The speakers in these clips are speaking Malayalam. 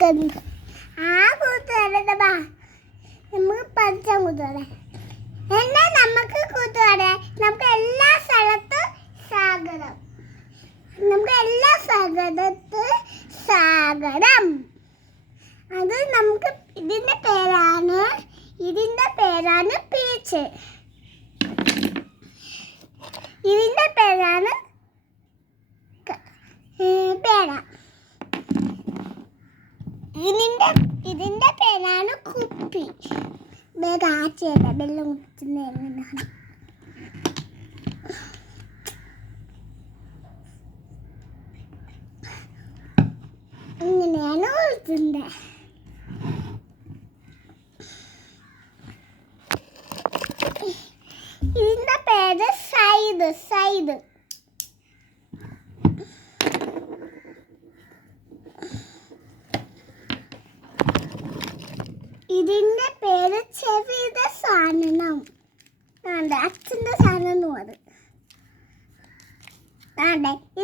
ആ കൂട്ടുകാരുടെ നമുക്ക് പഠിച്ചാൽ കൂട്ടുകാരെ എന്നാൽ കൂട്ടുകാരെ നമുക്ക് എല്ലാ സ്ഥലത്തും സ്വാഗതം. നമുക്ക് എല്ലാ സ്വാഗതം. അത് നമുക്ക് ഇതിന്റെ പേരാണ് പീച്ച്. ഇതിന്റെ പേരാണ് പേര. ഇതിന്റെ പേരാണ് കുപ്പി. ആച്ചേട്ട വെള്ളം കുടിക്കുന്നതാണ്. ഇങ്ങനെയാണ് കുളിക്കുന്നത്. ഇതിന്റെ പേര് സൈഡ്. ഇതിന്റെ പേര് ചെവിയുടെ സാധനം. അച്ഛൻ്റെ സാധനം അത്.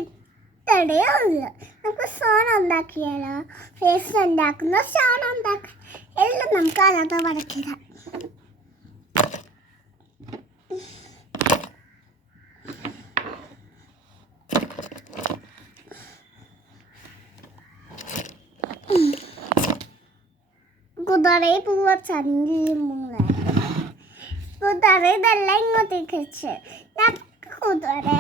ഇത്രയേ ഉള്ളു. നമുക്ക് സോൺ ഉണ്ടാക്കിയാലോ? ഫേസ് ഉണ്ടാക്കുന്ന സോൺ ഉണ്ടാക്കാം. എല്ലാം നമുക്ക് അതിനകത്ത് വരയ്ക്കാം. കൂട്ടുകാരെ പൂവ ചന്ദ്രമുള്ള കൂട്ടുകാരെ ഇതെല്ലാം ഇങ്ങോട്ടേക്ക് വെച്ച് കൂട്ടുകാരെ